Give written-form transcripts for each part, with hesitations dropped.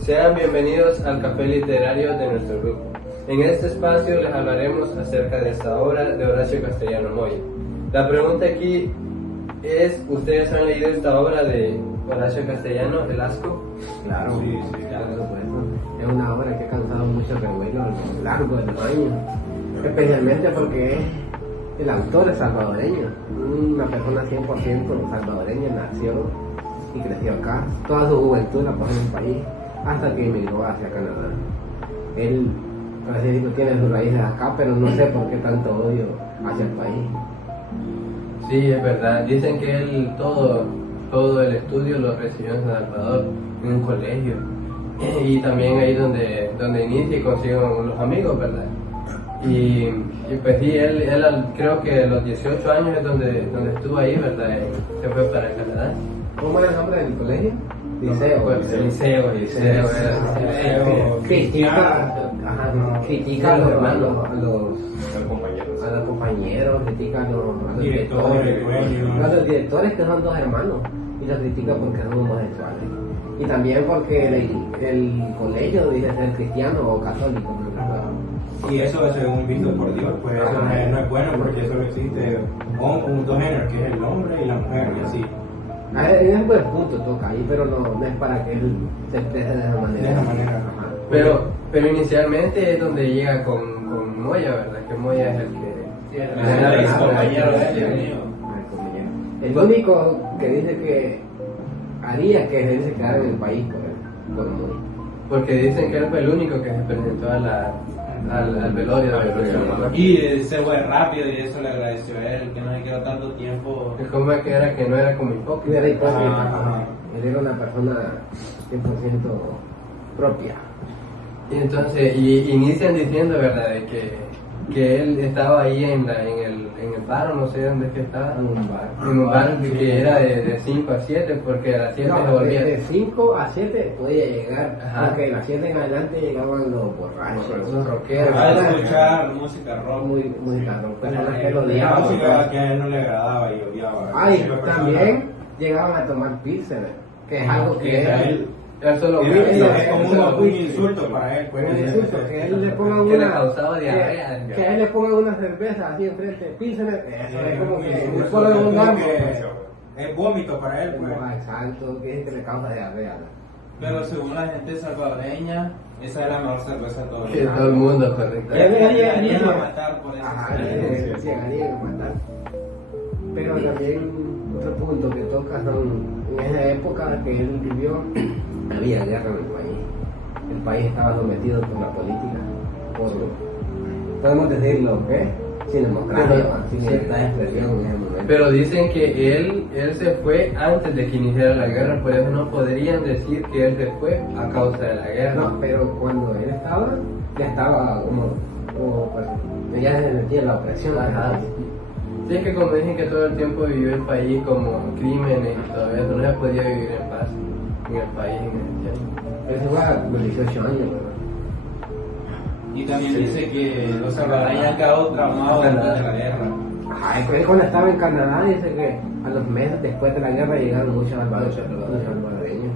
Sean bienvenidos al café literario de nuestro grupo. En este espacio les hablaremos acerca de esta obra de Horacio Castellano Moya. La pregunta aquí es, ¿ustedes han leído esta obra de Horacio Castellano, El Asco? Claro, sí, claro, por supuesto. Es una obra que ha causado mucho revuelo a lo largo de los años, especialmente porque el autor es salvadoreño, una persona 100% salvadoreña, nació y creció acá, toda su juventud la pasó en el país, hasta que emigró hacia Canadá. Él, por así decirlo, tiene sus raíces acá, pero no sé por qué tanto odio hacia el país. Sí, es verdad. Dicen que él todo el estudio lo recibió en San Salvador, en un colegio. Y también ahí donde inicia y consigue los amigos, ¿verdad? Y pues sí, él creo que a los 18 años es donde estuvo ahí, ¿verdad? Se fue para Canadá. ¿Cómo era el nombre del colegio? Liceo. Liceo. Critica a los compañeros, critica a los directores que son dos hermanos y los critica porque son homosexuales. Y también porque el colegio dice ser cristiano o católico. Y eso según visto por Dios, pues eso no es bueno porque solo existe dos géneros, que es el hombre y la mujer y así. En un buen punto toca ahí, pero no es para que él se exprese de esa manera. De esa manera. Pero inicialmente es donde llega con Moya, ¿verdad? Que Moya es el que... compañero de él. El único que dice que haría que él se quedara en el país por Moya. Porque dicen que él fue el único que se presentó al velorio de la persona. Y se fue rápido y eso le agradeció a él, que no se quedó tanto tiempo. Es como que no era como hipócrita. Él era una persona 100% propia. Y entonces, inician diciendo, ¿verdad? De que él estaba ahí en el bar, no sé dónde es que estaba. En un bar que era de 5 a 7, porque a las 7 se volvía. De 5 a 7 podía llegar, aunque a las 7 en adelante llegaban los borrachos, los rockeros. A escuchar música rock. Música rock, personas que lo La odiaban. música que a él no le agradaba y odiaba. Y también llegaban a tomar pilsener, que es algo que él solo es como un insulto para él, pues. Un insulto, que él le ponga que le una causaba diarrea. que a él le pongan una cerveza así enfrente, pilsener, eso es como que Es un solo de un garbo. es vómito para él, pues. Exacto, que es que le causa diarrea. Pero según la gente salvadoreña, esa es la mejor cerveza de todo el Que mundo. todo el mundo, correcto. Llegarían a matar por eso. Llegarían a matar. Pero también otro punto que toca son en esa época que él vivió, había guerra en el país. El país estaba sometido por la política, podemos decirlo, ¿qué? Sin democracia, sin libertad de expresión en ese momento. Pero dicen que él se fue antes de que iniciara la guerra, por eso no podrían decir que él se fue a causa de la guerra. No, pero cuando él ya estaba como pues, ya se sentía la opresión. Ajá. Sí, es que como dicen que todo el tiempo vivió el país como crímenes y todo eso, no se podía vivir en paz en el país en ese tiempo. Eso fue a los 18 años, ¿verdad? Y también dice que los salvadoreños han quedado traumados después de la guerra. Ajá, él cuando estaba en Canadá dice que a los meses después de la guerra llegaron muchos salvadoreños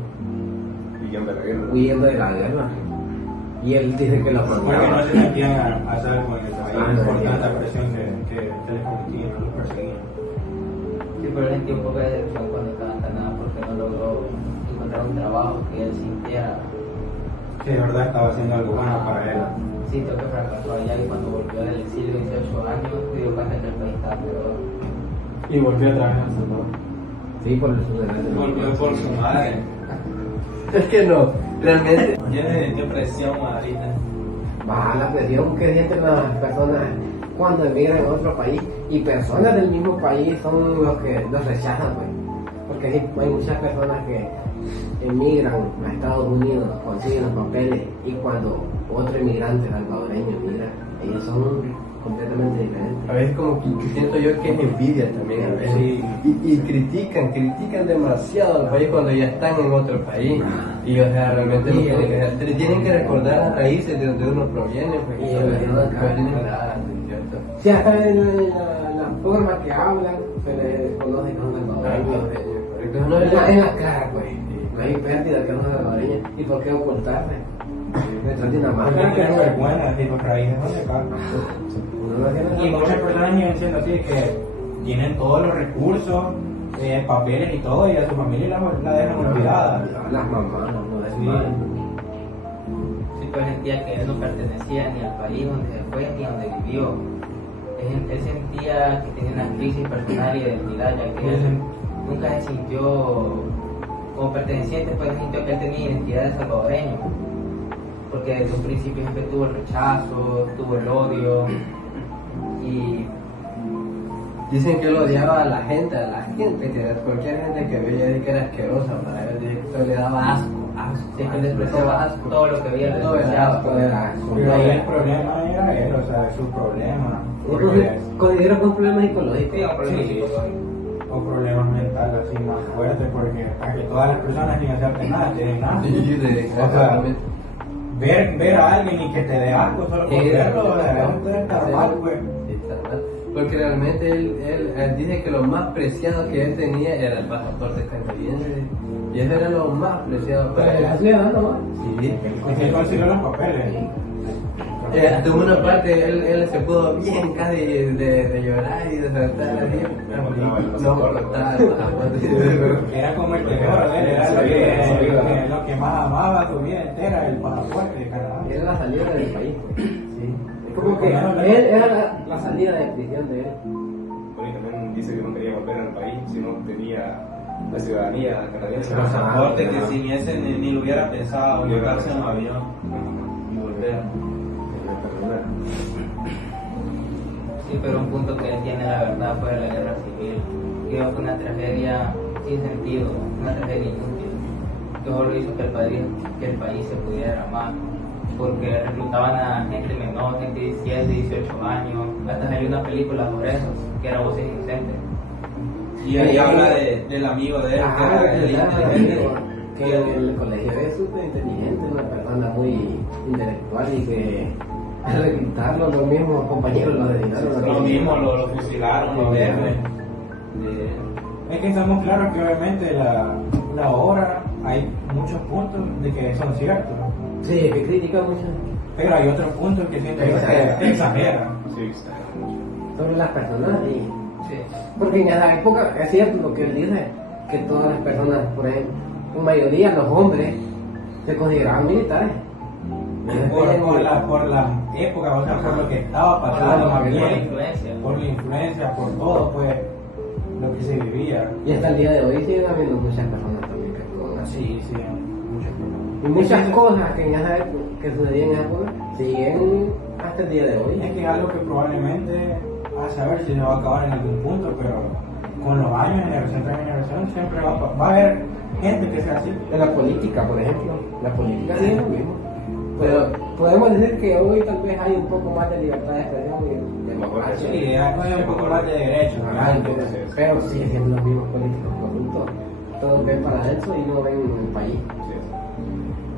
huyendo de la guerra. Y él dice que los Porque no se sentían a salvo en el país por tanta presión que les cometían, no los perseguían. Sí, pero en el tiempo fue cuando estaba en Canadá porque no logró encontrar un trabajo que él sintiera. Que de verdad estaba haciendo algo bueno para él. Sí, creo que fracasó allá y cuando volvió del exilio 18 años se dio cuenta que el país estaba peor. Y volvió otra vez a El Salvador. Sí, por eso Volvió por su madre. Es que no, realmente. Tiene depresión ahorita. baja la presión que sienten las personas cuando emigran a otro país, y personas del mismo país son los que los rechazan, pues. Porque hay muchas personas que emigran a Estados Unidos, consiguen los papeles, y cuando otro inmigrante salvadoreño migra, ellos son completamente diferentes. A veces como que siento yo que es envidia también a veces. Sí. Y critican demasiado al país cuando ya están en otro país. Y o sea, realmente no tienen que recordar las raíces de donde uno proviene, pues, Y el origen acá. ¿cierto? Sí, hasta en la forma que hablan se les conoce como salvadoreños. En la cara, pues. No hay pérdida que no es salvadoreña. ¿Y por qué ocultarse? Detrás de una Porque máscara. tienen vergüenza, tipo raíces no se cagan. Y muchas personas siguen siendo así, que tienen todos los recursos, papeles y todo, y a su familia la dejan olvidada. Las mamás, no es Sí. Sí, pues sentía que él no pertenecía ni al país donde se fue ni a donde vivió. Él sentía que tenía una crisis personal y de identidad, ya que él nunca se sintió como perteneciente, pues sintió que él tenía identidad de salvadoreño. Porque desde un principio siempre tuvo el rechazo, tuvo el odio y Dicen que él odiaba a la gente, que cualquier gente que veía que era asquerosa para él, que le daba asco. sí, que él despreciaba asco, todo lo que veía Todo era despreciaba. asco, era asco. Pero ahí el problema era él, o sea, su problema. Considero que es un problema psicológico. Sí, un problema Sí. psicológico. O problemas mentales así más fuertes, porque para que todas las personas sin hacerte nada tienen nada. Exactamente. Ver a alguien y que te dé algo solo por verlo, realmente está mal, pues. Sí, está mal. Porque realmente él dice que lo más preciado que él tenía era el pasaporte canadiense. Y eso era lo más preciado para él. ciudadano, Sí. Y que consiguió los papeles. De una parte él se pudo bien casi de llorar y de saltar así. No, Era como el tesoro de él, era lo que más amaba su vida entera, el pasaporte de Canadá. Era la salida del país. Sí. Es como que él era la salida de prisión de él. Bueno, y también dice que no quería volver al país si no tenía la ciudadanía canadiense. El pasaporte que sin ese ni lo hubiera pensado, montarse en un avión y volver. Sí, pero un punto que él tiene la verdad fue la guerra civil, que fue una tragedia sin sentido, una tragedia inútil, que solo hizo que el país se pudiera amar, porque reclutaban a gente menor, gente de 17, 18 años, hasta salió una película sobre eso, que era Voces Inocentes. Y ahí habla del amigo de él, que era el inteligente. Que en el colegio es súper inteligente, una persona muy intelectual y que al reclutarlo los mismos compañeros lo asesinaron. Lo mismo, lo fusilaron, lo verde. Es que estamos claros que obviamente la obra hay muchos puntos de que son ciertos, Sí, que critica mucho pero hay otros puntos que siento que exageran. Sí, está mucho. sobre las personas. Sí. Porque en esa época es cierto lo que él dice, que todas las personas, por ejemplo, en mayoría los hombres, se consideraban militares. Por la época, o sea, por lo que estaba pasando más Por la bien, influencia. por la influencia, por todo, pues, lo que se vivía. Y hasta el día de hoy siguen habiendo muchas personas también que son así. Sí, muchas cosas. Y muchas cosas que en esa época, que sucedían en esa época, siguen hasta el día de hoy. Es que es algo que probablemente, a saber si se va a acabar en algún punto, pero con los años, generación tras generación, siempre va a haber gente que sea así. En la política, por ejemplo, la política sigue lo mismo. Pero podemos decir que hoy tal vez hay un poco más de libertad de expresión y democracia. Sí, hay un poco más de derechos, Ah, ¿verdad? pero siguen siendo los mismos políticos corruptos. Todos ven para adentro y no ven el país.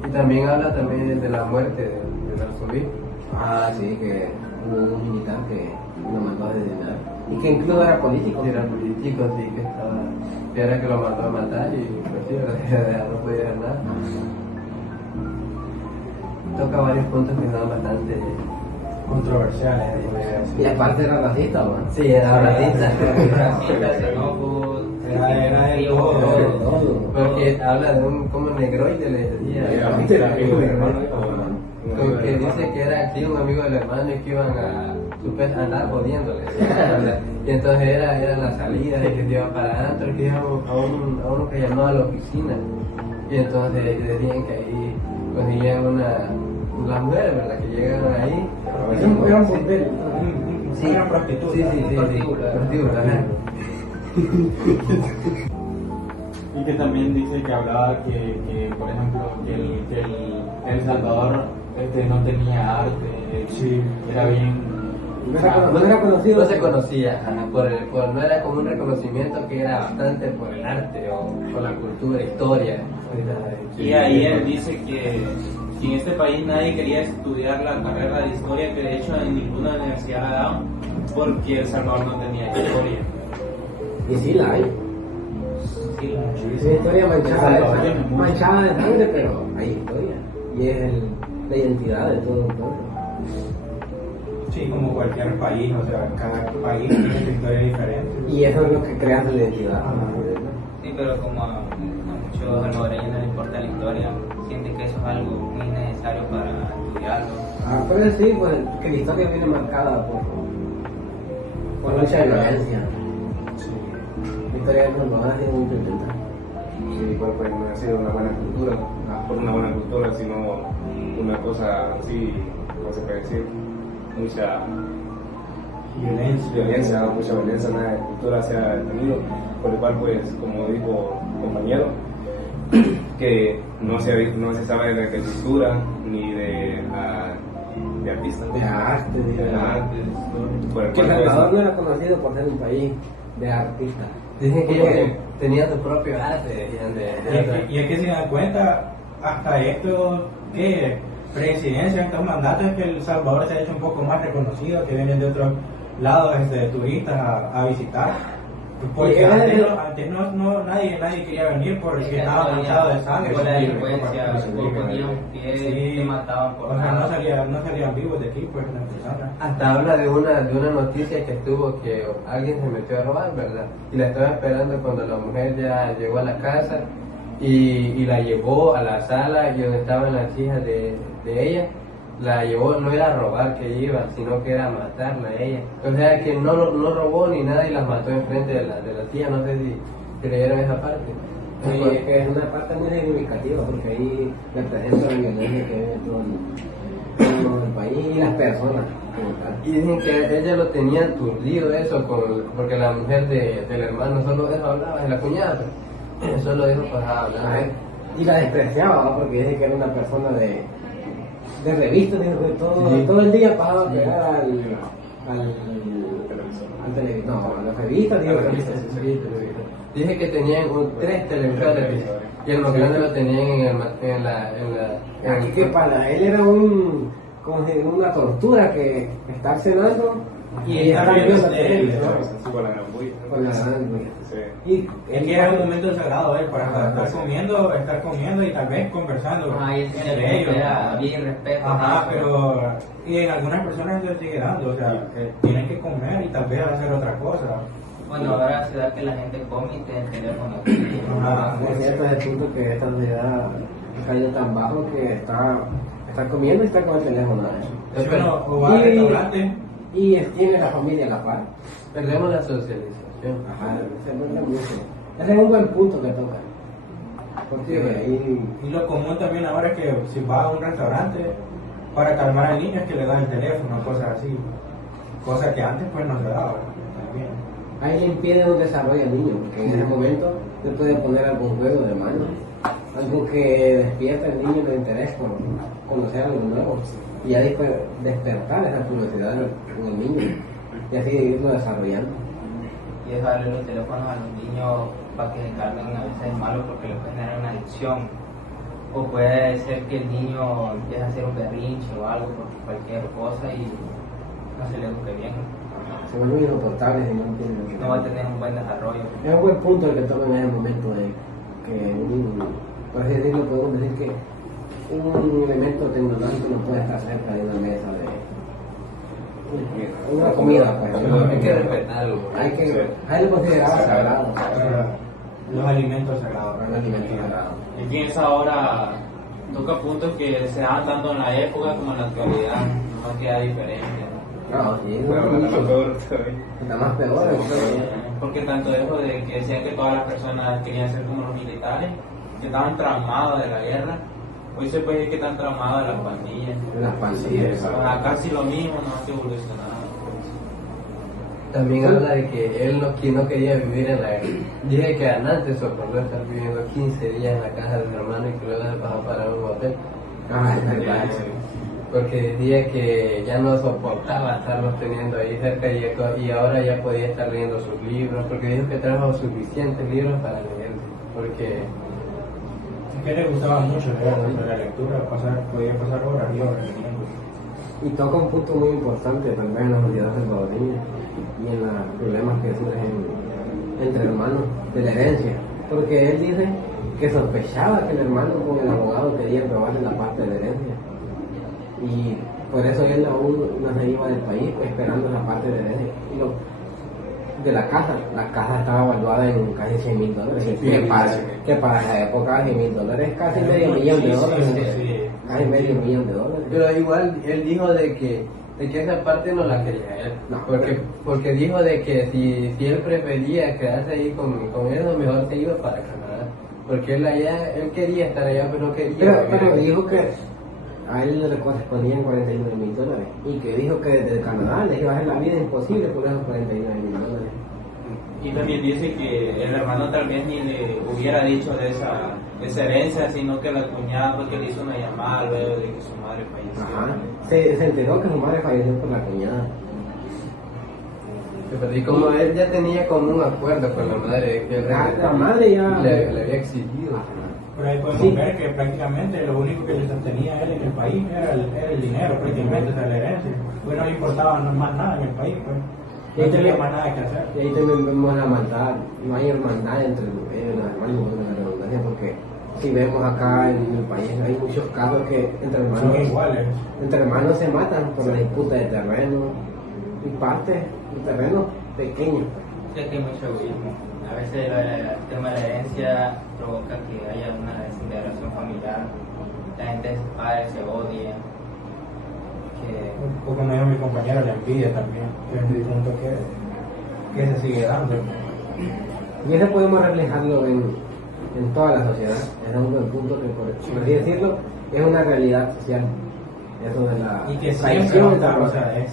Y también habla también de la muerte del arzobispo. Ah, sí, que hubo un militar que lo mandó a asesinar. Y que incluso era político. Sí, era político, sí, que estaba. Y era que lo mandó a matar y pues sí, no podía hacer nada. Toca varios puntos que son bastante Controversiales. Y aparte era racista, ¿no? Sí, era racista. Racista, xenófobo, Era de frío, todo. Todo. Porque habla de un como negroide, le decía. Como que dice que era aquí un amigo del hermano y que iban a andar jodiéndole. Y entonces era la salida y que se iba para adentro, que iba a uno que llamaba a la oficina. Y entonces decían que ahí conseguían las mujeres, ¿verdad? Que llegan ahí. Era un bordel. Sí, Era prostituta. Sí, prostíbulo. prostíbulo, ajá. Y que también dice que hablaba que por ejemplo, que El Salvador no tenía arte, Sí. era bien. No era conocido. No se conocía, ajá, no era como un reconocimiento que era bastante por el arte o por la cultura, historia. Y ahí él dice que en este país nadie quería estudiar la carrera de historia, que de hecho en ninguna universidad la daban, porque El Salvador no tenía historia. Y sí la hay. Sí, Es una historia Salvadoreño, mucho. manchada de sangre, pero hay historia. Y es la identidad de todo un pueblo. Sí, como cualquier país, o sea, cada país tiene su historia diferente. Y eso es lo que crea la identidad. sí, pero como a muchos salvadoreños no les importa la historia, sienten que eso es algo muy necesario para estudiarlo. Pero sí, pues que la historia viene marcada por mucha violencia. La historia de Salvador ha sido muy violenta. Sí, igual pues no ha sido una buena cultura, no por una buena cultura, sino una cosa así, ¿cómo se puede decir? Mucha violencia, nada de cultura se ha tenido, por lo cual pues, como dijo compañero, que no se sabe de arquitectura ni de artistas. De arte, De arte, por el Que El cual, pues, Salvador no era conocido por ser un país de artistas. Dicen que Porque- ellos tenían su propio arte, decían Y es que si dan cuenta, hasta esto, ¿qué? Presidencia, estos mandatos, es que El Salvador se ha hecho un poco más reconocido, que vienen de otros lados de turistas a visitar. Porque Y antes nadie quería venir porque estaba manchado de sangre. Por la Sí, delincuencia, sí, o ponían un pie, sí. te mataban por O sea, nada. no salían vivos de aquí, pues, las personas. Hasta habla de una noticia que tuvo que alguien se metió a robar, ¿verdad? Y la estaba esperando cuando la mujer ya llegó a la casa y la llevó a la sala y donde estaban las hijas de ella. La llevó, no era a robar que iba, sino que era a matarla a ella. O sea que no robó ni nada y las mató enfrente de la tía, no sé si creyeron esa parte. Sí, es que es una parte muy significativa porque ahí representa la violencia que vive todo el país y las personas como tal. Y dicen que ella lo tenía aturdido eso, porque la mujer del hermano solo de eso hablaba, de la cuñada, solo de eso pasaba hablando. Y la despreciaba, ¿no? Porque dice que era una persona de revistas, dijo que Sí. todo el día pasaba a pegar al televisor. No, a las revistas, digo, revistas. Dije que tenían 3 televisores y el más grande lo tenían en la Aquí que para él era como si una tortura que estar cenando y estar viendo la tele. así con la gran bulla. Con la gran bulla. Sí. Y Es que era un momento sagrado para estar comiendo y tal vez conversando Ajá, y entre ellos. había respeto. Ajá, pero y en algunas personas se sigue dando, o sea, tienen que comer y tal vez hacer otra cosa. Bueno, ahora se da que la gente come y tiene teléfono. Ajá, es cierto, es el punto que esta sociedad ha caído tan bajo que está comiendo y está con el teléfono. Si uno o va al restaurante, Y tiene la familia a la par. Perdemos la socialización. Ajá, se nota mucho. Ese es un buen punto que toca. Porque ahí. y lo común también ahora es que si va a un restaurante, para calmar al niño es que le dan el teléfono, cosas así. Cosas que antes pues no se daban también. Ahí le impide un desarrollo al niño, porque en ese momento se puede poner algún juego de mano, algo que despierta al niño el interés por conocer algo nuevo, y ya después despertar esa curiosidad en el niño, y así irlo desarrollando. Y es darle los teléfonos a los niños para que se calmen a veces es malo porque les puede generar una adicción. O puede ser que el niño empiece a hacer un berrinche o algo por cualquier cosa y no se le eduque bien. Se vuelven insoportables y no entienden lo que No va a tener un buen desarrollo. Es un buen punto el que toca en ese momento de que por así decirlo, podemos decir que un elemento tecnológico no puede estar cerca de una mesa de una comida, pues. Hay que respetarlo. Hay que considerar sagrado. Los alimentos sagrados. Un alimento sagrado. Es que esa hora toca puntos que se dan tanto en la época como en la actualidad, no queda diferencia. No, sí, Pero no, la más peor todavía. está más peor. Porque tanto eso de que decían que todas las personas querían ser como los militares, que estaban traumados de la guerra, hoy se puede decir que están traumados de las pandillas. Las pandillas. Casi lo mismo, no ha evolucionado. También habla de que él no quería vivir en la guerra. Dije que antes soportó estar viviendo 15 días en la casa de su hermano y que luego se pasó para un hotel. Ah, es verdad. Porque decía que ya no soportaba estarlos teniendo ahí cerca y ahora ya podía estar leyendo sus libros, porque dijo que trajo suficientes libros para leer. Porque Es que le gustaba mucho leer, la lectura, podía pasar horas y horas leyendo. Y toca un punto muy importante también en la sociedad salvadoreña, y en los problemas que surgen entre hermanos de la herencia. Porque él dice que sospechaba que el hermano con el abogado quería robarle la parte de la herencia. Y por eso él aún no se iba del país esperando la parte de la herencia. De la casa estaba evaluada en casi $100,000, que para esa época $100,000 es casi medio millón de dólares, casi medio millón de dólares. Pero igual él dijo de que esa parte no la quería él, No. porque dijo de que si él prefería quedarse ahí con eso, mejor se iba para Canadá, porque él quería estar allá, pero no quería. Pero dijo que a él le correspondían $49,000 y que dijo que desde Canadá les iba a hacer la vida imposible por esos $49,000. Y también dice que el hermano tal vez ni le hubiera dicho de esa herencia, sino que la cuñada fue que le hizo una llamada luego de que su madre falleció. Ajá. Se enteró que su madre falleció por la cuñada. Y como él ya tenía como un acuerdo con la madre, que La madre ya le había exigido. Pero ahí podemos Sí. ver que prácticamente lo único que le sostenía a él en el país era el dinero, prácticamente, o sea, la herencia. Pues no le importaba más nada en el país, pues. No tenía más nada que hacer. Y ahí también vemos la maldad, no hay hermandad entre los hermanos, de la redundancia, porque si vemos acá en el país hay muchos casos que entre Son iguales. hermanos se matan por la disputa de terreno y partes de terreno pequeños. Sí, que hay mucho egoísmo. A veces el tema de la herencia provoca que haya una desintegración familiar, la gente se separe, se odie. Un poco me dio mi compañero la envidia también, que es un punto que se sigue dando. Y eso podemos reflejarlo en toda la sociedad. Es un buen punto que, por así decirlo, es una realidad social. Eso de la Y que siempre traición va a entre estar, o los- sea,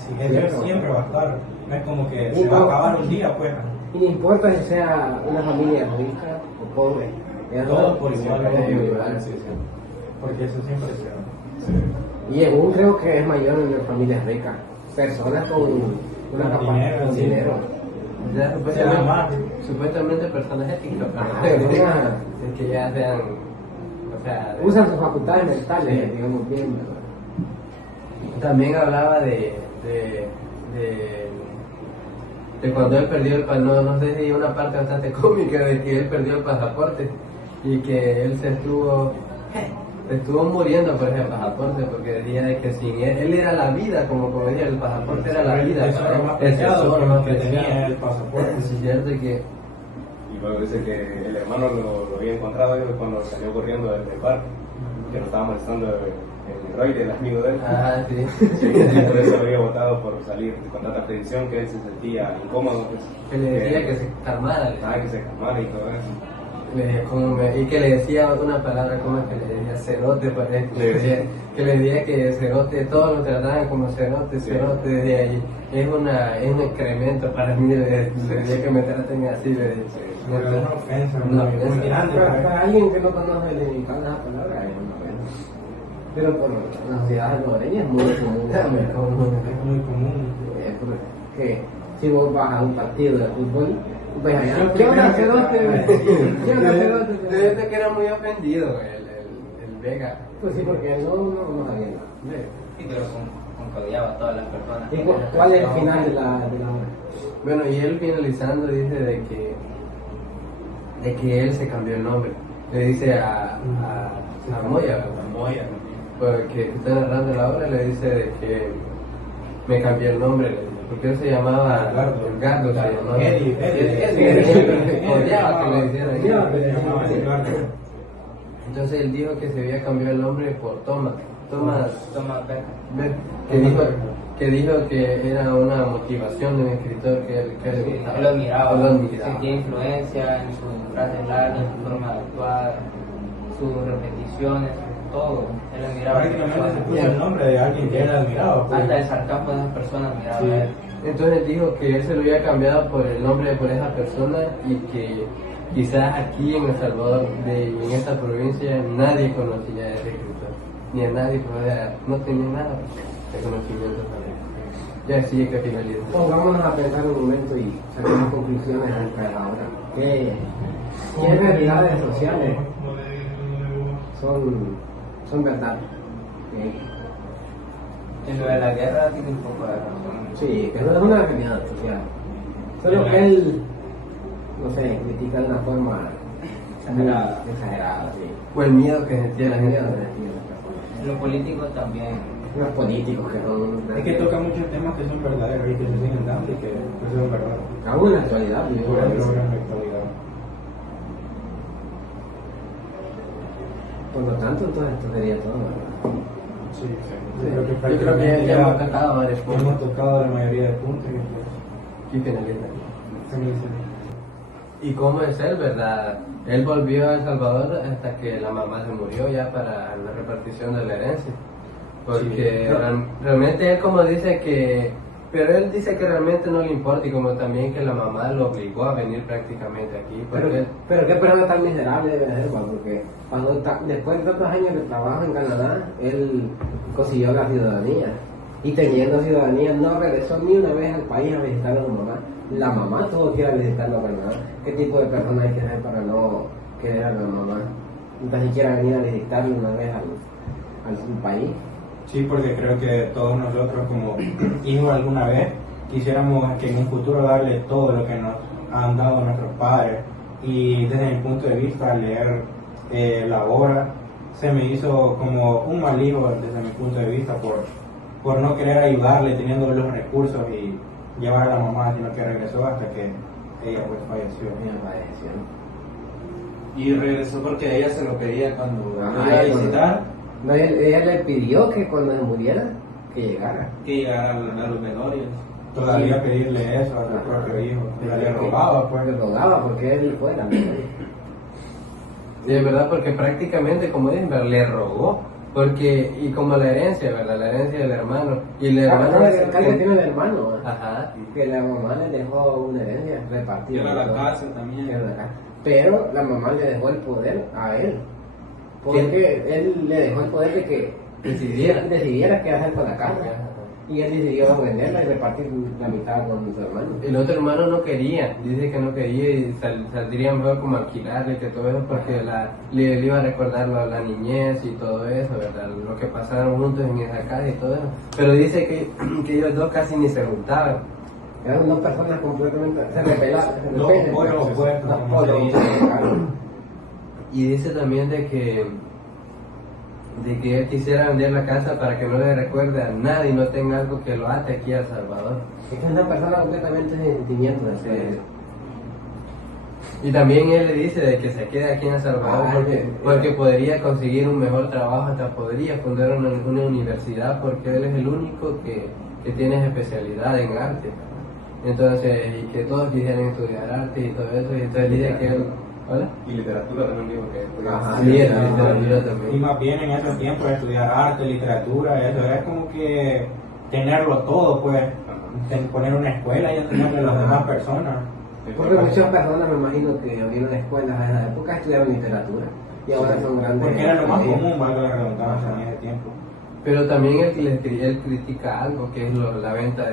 siempre va a estar. No es como que Y se va a no- acabar un día, pues. Y no importa si sea una familia rica o pobre. Eso Todo por igual, siempre todo es por igual. Porque eso siempre se da. Y aún creo que es mayor en las familias ricas. Personas con una Con capacidad dinero, con sí. dinero. Ya, Se da más. supuestamente personas éticas, Ajá, pero personas- es que ya sean, o sea, Usan sus facultades mentales, digamos bien, ¿verdad? también hablaba de cuando él perdió el pasaporte, no sé si una parte bastante cómica de que él perdió el pasaporte y que él se estuvo muriendo por ese pasaporte porque decía de que sin él era la vida, como decía, el pasaporte era la vida, El tesoro más el preciado tesoro más que tenía preciado. el pasaporte. Sí, es cierto que Y luego dice que el hermano lo había encontrado ahí cuando salió corriendo del parque, que lo estaba molestando el Roy, el amigo de él. sí. Y por eso lo había votado por salir con tanta predicción que él se sentía incómodo. Pues, Que le decía que se calmara, que se calmara y todo eso. y que le decía una palabra como que le decía cerote, parece, que le decía que cerote, todos lo trataban como cerote, decía, y es un excremento para mí, le decía que me traten así, le decía. Pero es una ofensa Una muy ofensa. grande. Para alguien que no conoce el significado de esa palabra es una pena. Pero por la sociedad salvadoreña es muy común. Es muy común. Que si vos vas a un partido de fútbol, pues allá, Yo ¿qué onda, creo que- cerote? ¿Qué onda, cerote? Yo siento que era muy ofendido el Vega. Pues sí, porque no sabía nada. Sí, pero concodiaba a todas las personas. ¿Y cuál es el final de la obra? Bueno, y él finalizando dice de que él se cambió el nombre. Le dice a Moya, porque está narrando la obra, le dice de que me cambié el nombre, le dice, porque él se llamaba Edgardo, se llamaba. Odiaba que le hicieran. Entonces él dijo que se había cambiado el nombre por Thomas Beck, que dijo que era una motivación de un escritor que él gustaba. Él lo admiraba, Él lo admiraba. sentía influencia en sus frases largas, en su forma de actuar, sus repeticiones, todo. Él admiraba a las Prácticamente se personas. puso el nombre de alguien que él admiraba. pues. Hasta el sarcasmo de esas personas admiraba Sí. a él. Entonces él dijo que él se lo había cambiado por el nombre por esa persona y que quizás aquí en El Salvador, en esta provincia, nadie conocía a ese escritor, ni a nadie, o sea, no tenía nada de conocimiento sobre él. Ya sí que finaliza. Pongámonos a pensar un momento y saquemos conclusiones acerca de la obra. ¿Qué realidades sociales son verdad? En lo de la guerra tiene un poco de razón. Sí, que no es una realidad social. Solo que él, no sé, critica de una forma exagerada, sí. O el miedo que sentía la gente. Los políticos también. Los políticos que son... Es que toca muchos temas que son verdaderos y que se siguen dando y que son verdad. Aún en la actualidad, yo Por creo que ejemplo, sí. en la actualidad. Por lo tanto, entonces esto sería todo, ¿verdad? Sí, Sí, yo creo que yo creo que ya hemos tocado varios hemos puntos. tocado la mayoría de puntos y pues, Y finaliza. finaliza. ¿Y cómo es él, verdad? Él volvió a El Salvador hasta que la mamá se murió ya para la repartición de la herencia. Porque Sí. realmente él como dice que... Pero él dice que realmente no le importa y como también que la mamá lo obligó a venir prácticamente aquí. Porque Pero qué persona tan miserable debe ser, ¿va? Porque después de tantos años de trabajo en Canadá, él consiguió la ciudadanía. Y teniendo ciudadanía no regresó ni una vez al país a visitar a su mamá. La mamá tuvo que ir a visitarlo a Canadá. ¿Qué tipo de persona hay que ser para no querer a la mamá? Ni tan siquiera venir a visitarlo una vez al su país. Sí, porque creo que todos nosotros como hijos alguna vez quisiéramos que en un futuro darle todo lo que nos han dado nuestros padres. Y desde mi punto de vista, leer la obra se me hizo como un mal hijo desde mi punto de vista por no querer ayudarle teniendo los recursos y llevar a la mamá, sino que regresó hasta que ella pues falleció. Ella falleció. Y regresó porque ella se lo pedía cuando Ajá, iba a ella- visitar, No, ella le pidió que cuando se muriera, que llegara. que llegara a los velorios. Todavía pedirle eso a su propio hijo. Le rogaba pues. Le rogaba porque él fuera. sí, es verdad, porque prácticamente, como dicen, ¿verdad? Le rogó. Porque, y como la herencia, ¿verdad? La herencia del hermano. Y el hermano... El alcalde tiene un hermano, ¿va? Ajá. que la mamá le dejó una herencia Y repartida. era la ¿no? casa también. Era la casa. Pero la mamá le dejó el poder a él. Porque él le dejó el poder de que decidiera qué hacer con la casa. Y él decidió venderla y repartir la mitad con su hermano. El otro hermano no quería, dice que no quería y saldría mejor como alquilarle que todo eso porque le iba a recordar la niñez y todo eso, ¿verdad? Lo que pasaron juntos en esa casa y todo eso. Pero dice que ellos dos casi ni se juntaban. Eran dos personas completamente... Se repelaban. Dos polos opuestos, Dos como se polos dice. opuestos. Y dice también de que él quisiera vender la casa para que no le recuerde a nadie y no tenga algo que lo ate aquí a El Salvador. Es que es una persona completamente sin sentimientos. Y también él le dice de que se quede aquí en El Salvador Ah, porque podría conseguir un mejor trabajo, hasta podría fundar una universidad porque él es el único que tiene especialidad en arte. Entonces, y que todos quisieran estudiar arte y todo eso, y entonces dice que él... ¿Hola? Y literatura también digo que... Ajá, Sí, literatura Y también. más bien en esos tiempos estudiar arte, literatura, eso es como que tenerlo todo, pues, poner una escuela y enseñarle a las demás personas. Porque muchas personas, me imagino, que vieron escuelas en esa época, estudiaron literatura. Y ahora son grandes. Porque era lo más común, valga la redundancia, en ese tiempo. Pero también él critica algo que es la venta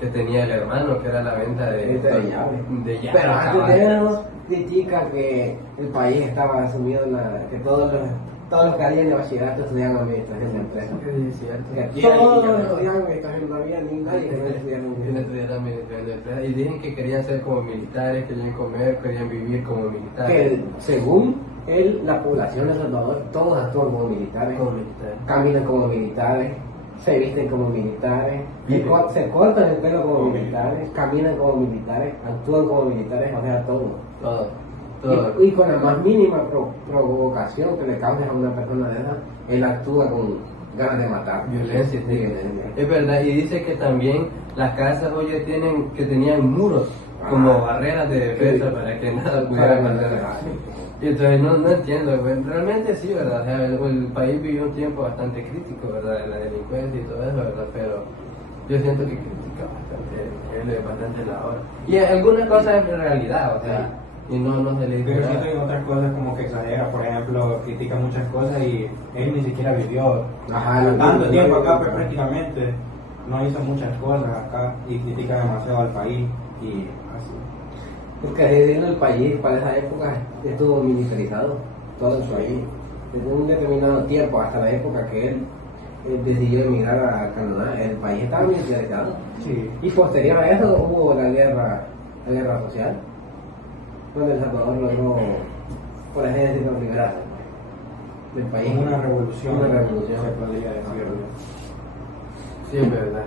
que tenía el hermano, que era la venta de De llaves. de llaves, Pero antes caballos. de eso, critica que el país estaba sumido en que todos los que harían de bachillerato estudiaban administración de empresas. Sí, es cierto. Que Y todos ahí- estudiaban administración, no había ni nadie que no estudiara Y no administración. estudiaron administración de empresas. Y dicen que querían ser como militares, querían comer, querían vivir como militares. Que según él, la población de El Salvador, todos actúan como militares, Como militares. caminan como militares, se visten como militares, Viven. se cortan el pelo como militares, caminan como militares, actúan como militares, o sea, todo. Todo. Todo. Y con la más mínima provocación que le causes a una persona de esa, él actúa con ganas de matar. Violencia, sí. Violencia. Es verdad, y dice que también las casas hoy tenían muros como barreras de defensa para que nada pudiera pasar. Y entonces no entiendo, pues, realmente sí, ¿verdad? O sea, el país vivió un tiempo bastante crítico, ¿verdad? De la delincuencia y todo eso, ¿verdad? Pero yo siento que critica bastante, él es bastante la hora. Y algunas cosas es realidad, o sea, y no se le dice Pero nada. siento que otras cosas como que exagera, por ejemplo, critica muchas cosas y él ni siquiera vivió Ajá, tanto no, tiempo no, acá, no. pues prácticamente no hizo muchas cosas acá y critica demasiado al país y así. Porque así vino el país para esa época estuvo militarizado, todo el país. Desde un determinado tiempo hasta la época que él decidió emigrar a Canadá, el país estaba militarizado. Sí. Y posterior a eso hubo la guerra guerra social, donde El Salvador logró, por así decirlo, liberarse del país. Una revolución. Una revolución. Se podría decir. Sí, es verdad.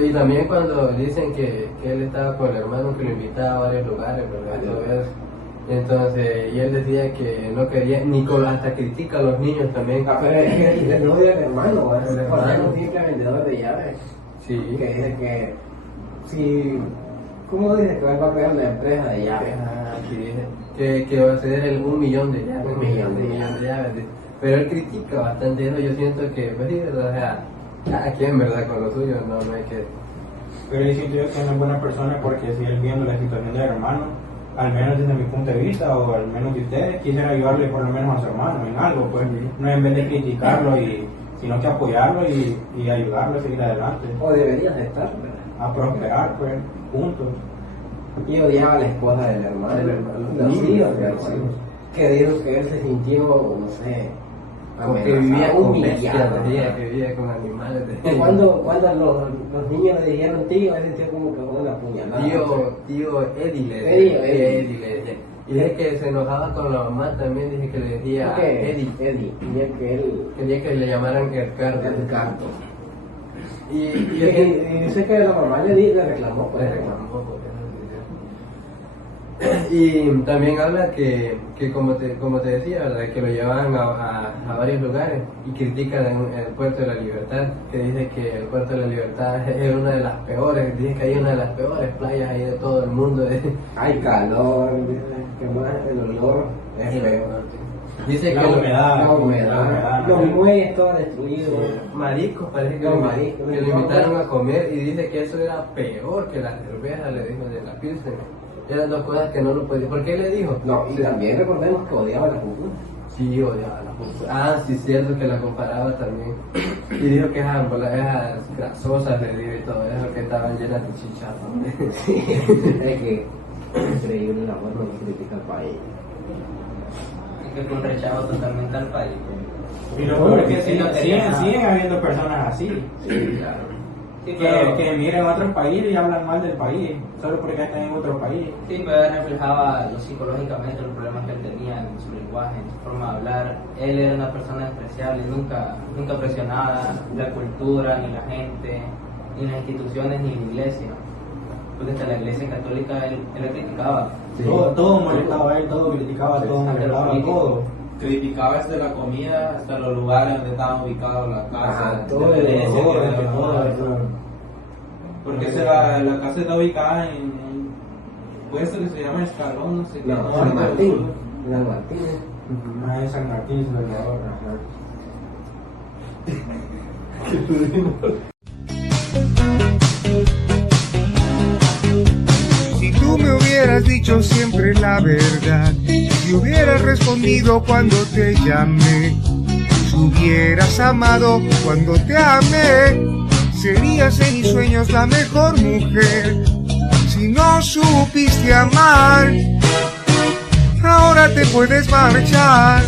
Y también cuando dicen que él estaba con el hermano que lo invitaba a varios lugares, ¿verdad? Todo eso. Entonces, y él decía que no quería, hasta critica a los niños también. Pero es que el novio del hermano, ¿verdad? El hermano. Porque es un simple vendedor de llaves. Sí. Que dice que si, ¿cómo dice que él va a crear una empresa de llaves? Aquí dice que va a ser el 1 millón de llaves. 1 millón de llaves. Pero él critica bastante eso. Yo siento que, pues sí, o sea, aquí en verdad con lo suyo no hay que. Pero yo siento yo que no es buena persona porque si él viendo la situación del hermano, al menos desde mi punto de vista, o al menos de ustedes, quisiera ayudarle por lo menos a su hermano en algo, pues no en vez de criticarlo, sino que apoyarlo y ayudarlo a seguir adelante, O deberías estar, ¿verdad? a prosperar, pues, juntos. Y odiaba a la esposa del hermano. Los hijos del hermano. Que dijo que él se sintió, no sé, Que vivía con humillado. bestias, que vivía con animales. Y cuando los niños le dijeron tío, él sintió como que fue una puñalada. Tío Eddie le Eddie. decía. Y dije que se enojaba con la mamá también, dije que le decía Eddie. Quería que él... Quería que le llamaran Edgardo. Edgardo. Y sé que la mamá le reclamó por le eso. reclamó por eso. Y también habla que como te decía, ¿verdad? Que lo llevan a varios lugares y critican el Puerto de la Libertad, que dice que el Puerto de la Libertad es una de las peores, dice que hay una de las peores playas ahí de todo el mundo. Hay calor, que más el olor es feo. Dice La que humedad. Los muelles todos destruidos. mariscos, parece que, Los lo, mariscos, que lo invitaron a comer y dice que eso era peor que la cerveza, le dijo, de la Pilsen. Eran dos cosas que no lo podía. ¿Por qué le dijo? No, y también recordemos que odiaba la cultura. Sí, odiaba la pupusas. Sí, cierto que la comparaba también. Y dijo que esas grasosas, le digo, y todo eso, que estaban llenas de chicharrón. Sí, es que increíble la forma que critica al país. Es que fue un rechazo totalmente al país. Y lo peor es que Sí, no tenía nada. siguen habiendo personas así, Sí, claro. Sí, pero, que miran a otros países y hablan mal del país, solo porque están en otro país. sí, pero él reflejaba psicológicamente los problemas que él tenía en su lenguaje, en su forma de hablar. Él era una persona despreciable, nunca presionaba la cultura, ni la gente, ni las instituciones, ni la iglesia. Porque hasta la iglesia católica él la criticaba. Sí. Todo molestaba a él, todo criticaba, todo Hasta molestaba, los todo. Criticaba desde la comida hasta los lugares donde estaban ubicados las casas. Ajá, todo, de iglesia, todo, que todo, era- todo. Porque la casa está ubicada en un puesto que se llama Escalón, no sé qué. No, San Martín. San Martín. Ah, en San Martín, Salvador. Si tú me hubieras dicho siempre la verdad, si hubieras respondido cuando te llamé, si hubieras amado cuando te amé, serías en mis sueños la mejor mujer. Si no supiste amar, ahora te puedes marchar.